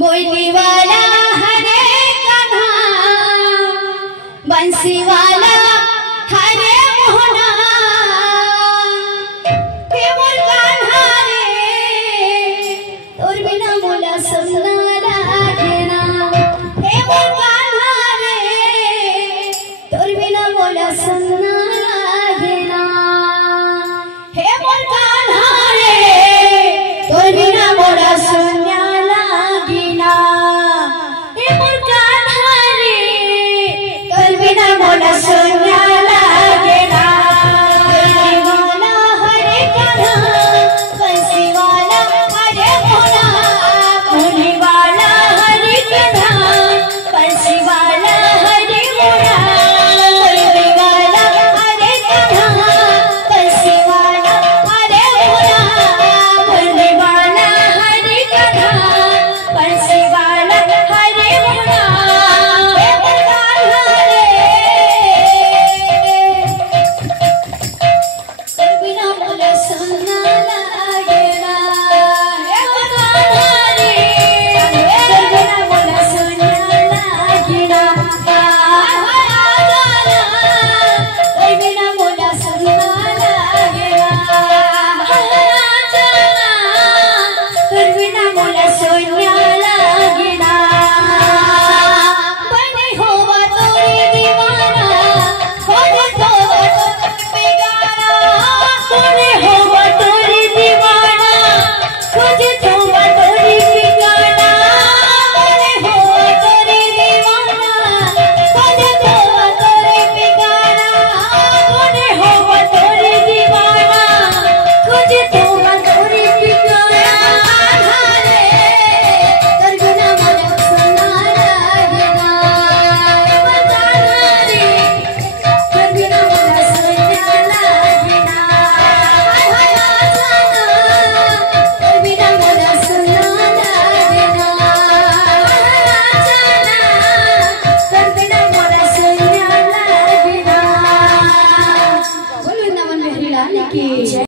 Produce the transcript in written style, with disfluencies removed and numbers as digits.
मोरली वाला हरे कान्हा, बंसी वाला हरे मोहना, हे मोर कान्हा रे, तोर बिना मोला सपना लागेना। हे मोर कान्हा रे, तोर बिना मोला सपना लागेना। हे मोर